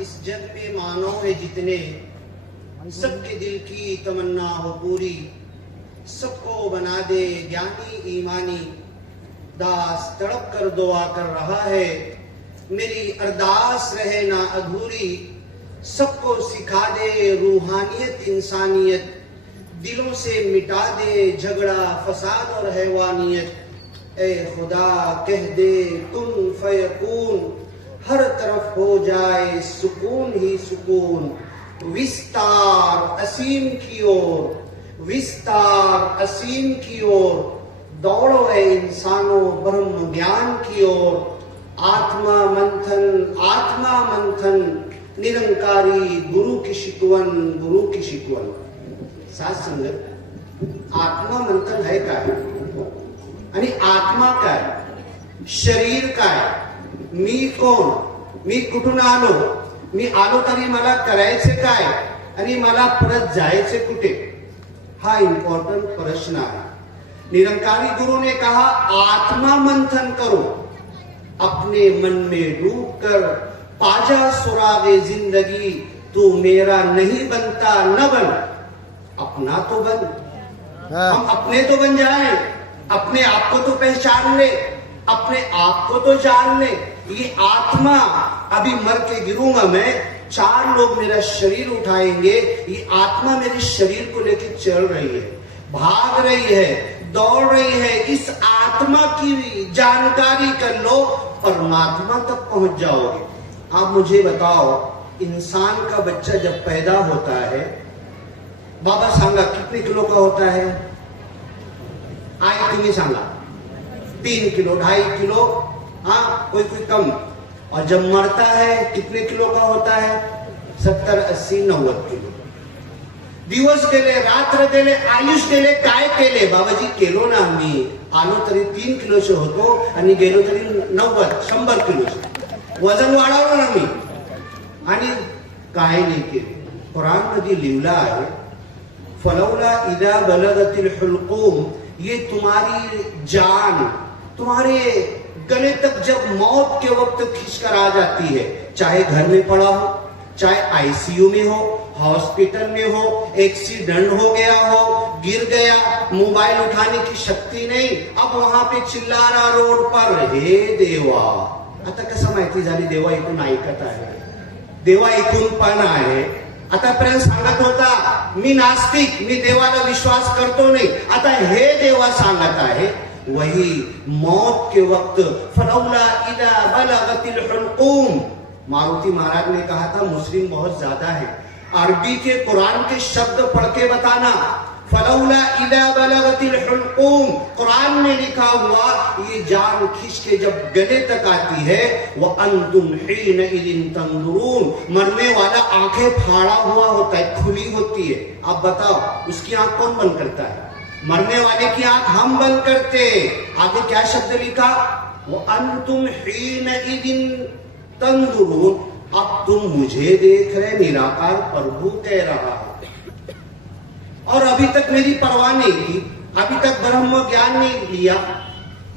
इस जग में मानव है जितने, सबके दिल की तमन्ना हो पूरी, सबको बना दे ज्ञानी ईमानी। दास तड़प कर दुआ कर रहा है, मेरी अरदास रहे ना अधूरी। सबको सिखा दे रूहानियत इंसानियत, दिलों से मिटा दे झगड़ा फसाद और हैवानियत। ए खुदा कह दे कुन फयकून, हर तरफ हो जाए सुकून ही सुकून। विस्तार असीम की ओर, विस्तार असीम की ओर, दौड़ो है इंसानों ब्रह्म ज्ञान की ओर। आत्मा मंथन निरंकारी गुरु की शिकवन, गुरु की शिकवन। साथ संगत, आत्मा मंथन है काय आणि आत्मा काय, शरीर काय, मी कोण, मी कुठून आलो, मी आलो तरी मला करायचे काय आणि मला परत जायचे कुठे, हा इंपॉर्टंट प्रश्न आहे। निरंकारी गुरु ने कहा आत्मा मंथन करो, अपने मन में डूब कर पाजा सुरागे जिंदगी। तू मेरा नहीं बनता न बन, अपना तो बन। हम अपने तो बन जाए, अपने आप को तो पहचान ले, अपने आप को तो जान ले। ये आत्मा, अभी मर के गिरूंगा मैं, 4 लोग मेरा शरीर उठाएंगे, ये आत्मा मेरे शरीर को लेके चल रही है, भाग रही है, दौड़ रही है। इस आत्मा की जानकारी कर लो, परमात्मा तक पहुंच जाओगे। आप मुझे बताओ, इंसान का बच्चा जब पैदा होता है, बाबा सांगा कितने किलो का होता है? आए तुम्हें सांगा 3 किलो, 2.5 किलो, हाँ कोई कम। और जब मरता है कितने किलो का होता है? 70, 80, 90 किलो। दिवस गेले, रात्र गेले, आयुष गेले, काय केले? बाबाजी केलो ना आम्ही, आलो तरी 3 किलोचे होतो आणि गेलो तरी 90, 100 किलोचे वजन वाढवलं ना मी, आणि काय नाही केले। कुरान मध्ये लिहिलं आहे, फलौला इदा बलगतिल हुल्कूम, ये तुम्हारी जान तुम्हारे गले तक जब मौत के वक्त खींचकर आ जाती है, चाहे घर में पड़ा हो, चाहे आईसीयू में हो, हॉस्पिटल में हो, एक्सीडेंट हो गया हो, गिर गया, मोबाइल उठाने की शक्ति नहीं, अब वहां पे चिल्ला रहा रोड पर, हे देवा। आता कसं माहिती झाली देवा ऐकून ऐकत आहे, देवा ऐकून पण आहे। आतापर्यंत सांगत होता मी नास्तिक, मी देवाला विश्वास करतो नाही, आता हे देवा सांगत आहे। वही मौत के वक्त फलौला इदा बलगतिल हुल्कूम, मारुति महाराज ने कहा था मुस्लिम बहुत ज्यादा है, अरबी के कुरान के शब्द पढ़ के बताना। फलौला इदा बलगतिल हुल्कूम, कुरान में लिखा हुआ ये जान खींच के जब गले तक आती है, वह अंतुम हीन इदिन तंजुरून, मरने वाला आंखें फाड़ा हुआ होता है, खुली होती है। आप बताओ उसकी आंख कौन बंद करता है? मरने वाले की आंख हम बंद करते। आगे क्या शब्द लिखा? वो अंतुम हीन इदिन तंजुरून, अब तुम मुझे देख रहे, निराकार प्रभु कह रहा है। और अभी तक मेरी परवाह नहीं की, अभी तक ब्रह्म ज्ञान नहीं लिया।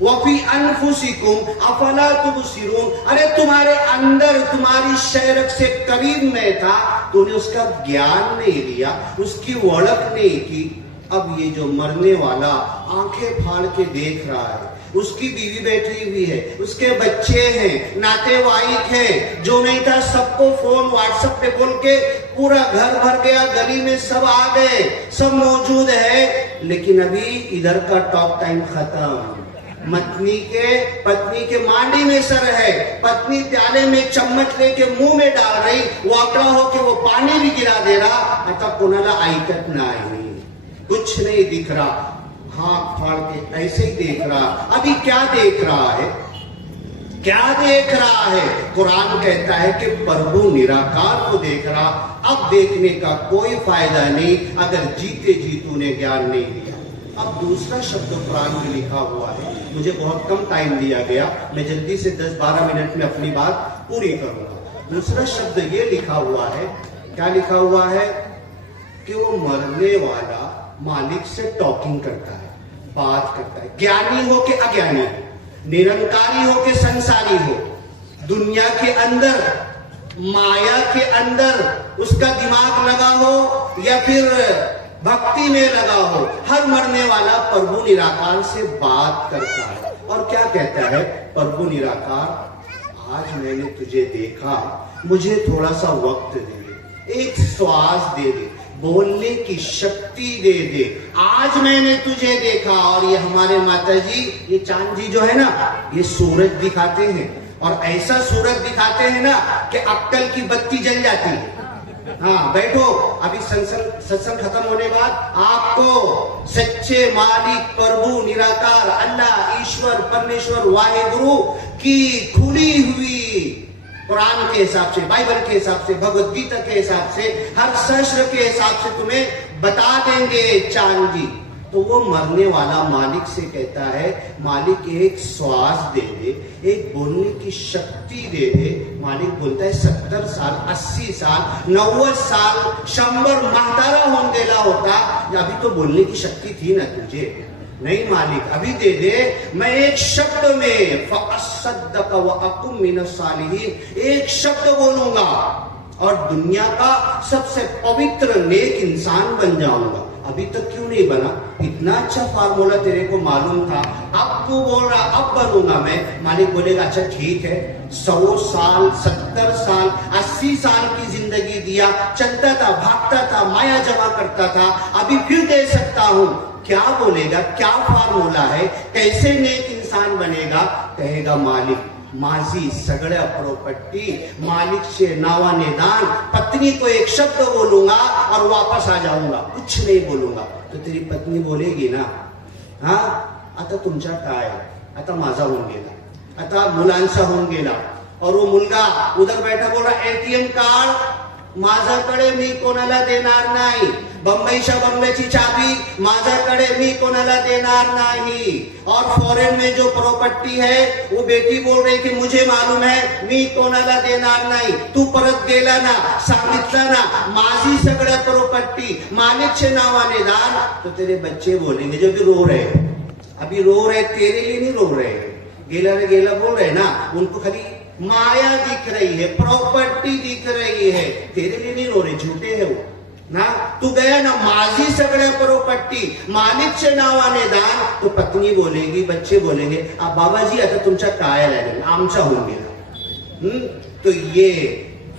वफी अनफुसिकुम अफला तुबसिरून, अरे तुम्हारे अंदर तुम्हारी शरीर से करीब में था, तूने उसका ज्ञान नहीं लिया, उसकी ओळख नहीं की। अब ये जो मरने वाला आंखें फाड़ के देख रहा है, उसकी बीवी बैठी हुई है, उसके बच्चे हैं, नातेवाईक हैं, जो नहीं था सबको फोन व्हाट्सएप पे बोल के पूरा घर भर गया, गली में सब आ गए, सब मौजूद है। लेकिन अभी इधर का टॉक टाइम खत्म। पत्नी के मांडी में सर है, पत्नी प्याले में चम्मच लेके मुंह में डाल रही, वाकड़ा होके वो पानी भी गिरा दे रहा, आता कोणाला ऐकत नाही, कुछ नहीं दिख रहा, हाथ फाड़ के ऐसे ही देख रहा। अभी क्या देख रहा है? क्या देख रहा है? कुरान कहता है कि प्रभु निराकार को देख रहा। अब देखने का कोई फायदा नहीं अगर जीते जी तूने ज्ञान नहीं लिया। अब दूसरा शब्द कुरान में लिखा हुआ है, मुझे बहुत कम टाइम दिया गया, मैं जल्दी से 10-12 मिनट में अपनी बात पूरी करूंगा। दूसरा शब्द ये लिखा हुआ है, क्या लिखा हुआ है? कि वो मरने वाला मालिक से टॉकिंग करता है, बात करता है। ज्ञानी हो के अज्ञानी हो, निरंकारी हो के संसारी हो, दुनिया के अंदर माया के अंदर उसका दिमाग लगा हो या फिर भक्ति में लगा हो, हर मरने वाला प्रभु निराकार से बात करता है और क्या कहता है? प्रभु निराकार, आज मैंने तुझे देखा, मुझे थोड़ा सा वक्त दे दे, एक श्वास दे दे, बोलने की शक्ति दे दे। आज मैंने तुझे देखा। और ये हमारे माता जी, ये चांद जी जो है ना, ये सूरज दिखाते हैं और ऐसा सूरज दिखाते हैं ना कि अक्कल की बत्ती जल जाती है। हाँ बैठो, अभी सत्संग खत्म होने बाद आपको सच्चे मालिक प्रभु निराकार अल्लाह ईश्वर परमेश्वर वाहेगुरु की खुली हुई कुरान के हिसाब से, बाइबल के हिसाब से, भगवत गीता के हिसाब से, हर शास्त्र के हिसाब से तुम्हें बता देंगे चांद जी। तो वो मरने वाला मालिक से कहता है, मालिक एक श्वास दे दे, एक बोलने की शक्ति दे दे। मालिक बोलता है 70 साल 80 साल 90 साल 100 म्हातारा होऊन गेला होता, अभी तो बोलने की शक्ति थी ना तुझे? नहीं मालिक, अभी दे दे, मैं एक शब्द में फअस्सद्दक़ व अकुम मिनस सालिहीन, एक शब्द बोलूंगा और दुनिया का सबसे पवित्र नेक इंसान बन जाऊंगा। अभी तक क्यों नहीं बना? इतना अच्छा फार्मूला तेरे को मालूम था, अब तू बोल रहा अब बनूंगा मैं। मालिक बोलेगा अच्छा ठीक है, 100 साल 70 साल 80 साल की जिंदगी दिया, चलता था, भागता था, माया जमा करता था, अभी फिर दे सकता हूं। क्या बोलेगा? क्या फार्मूला है? कैसे नेक इंसान बनेगा? कहेगा मालिक माझी सगळ्या प्रॉपर्टी, मालिक से नावाने दान, पत्नी को एक शब्द बोलूंगा और वापस आ जाऊंगा, कुछ नहीं बोलूंगा। तो तेरी पत्नी बोलेगी ना, हा आता तुमच्या काय, आता माझा होऊन गेला, आता मुलांचा होऊन गेला। और वो मुलगा उधर बैठा बोल रहा एटीएम कार्ड माझ्याकडे मी कोणाला देणार नाही, बंबईच्या बंगल्याची चाबी माझ्याकडे मी कोणाला देणार नाही। और फॉरेन में जो प्रॉपर्टी है वो बेटी बोल रही कि मुझे मालूम है मी कोणाला देणार नाही, तू परत गेला ना, सांगितलं ना, माझी सगळ्या प्रॉपर्टी मालिकच्या नावाने दान। तो तेरे बच्चे बोलेंगे जो भी रो रहे, अभी रो रहे तेरे लिए नहीं रो रहे, गेला रे गेला बोल रहे ना, उनको खाली माया दिख रही है, प्रॉपर्टी दिख रही है, तेरे लिए नहीं रो रहे, झूठे है वो ना। तू गया ना, माझी सगळ्या प्रॉपर्टी मालिकच्या नावाने दान। तो पत्नी बोलेगी, बच्चे बोलेंगे अब बाबाजी आता तुमच्या काय लागेल, आमचा होऊन गेला। तो ये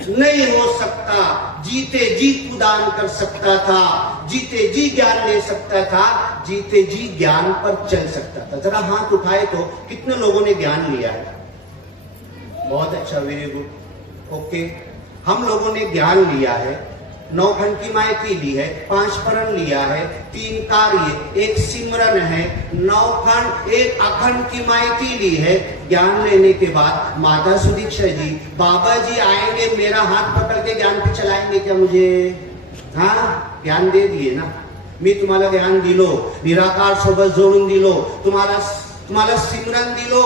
नहीं हो सकता, जीते जी तू दान कर सकता था, जीते जी ज्ञान ले सकता था, जीते जी ज्ञान पर चल सकता था। जरा हाथ उठाए तो कितने लोगों ने ज्ञान लिया है? बहुत अच्छा, वेरी गुड, ओके। हम लोगों ने ज्ञान लिया है, 9 खंड की माहिती ली है, 5 परण लिया है, 3 कार्य, 1 सिमरन है, 9 खंड 1 अखंड की माहिती ली है। ज्ञान लेने के बाद माता सुदीक्षा जी, बाबा जी आएंगे, मेरा हाथ पकड़ के ज्ञान पे चलाएंगे क्या मुझे? हाँ, ज्ञान दे दिए ना, मी तुम्हाला ज्ञान दिलो, निराकार सोबत जोडून दिलो, तुम्हाला सिमरन दिलो,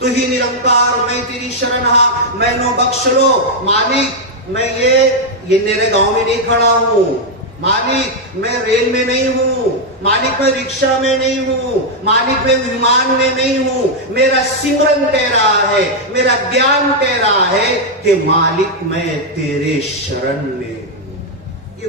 तू ही निरंकार, मैं तेरी शरण हा, मैंने बख्श लो। मालिक मैं ये मेरे गांव में नहीं खड़ा हूँ, मालिक मैं रेल में नहीं हूँ, मालिक मैं रिक्शा में नहीं हूँ, मालिक मैं विमान में नहीं हूँ। मेरा सिमरन कह रहा है, मेरा ज्ञान कह रहा है कि मालिक मैं तेरे शरण में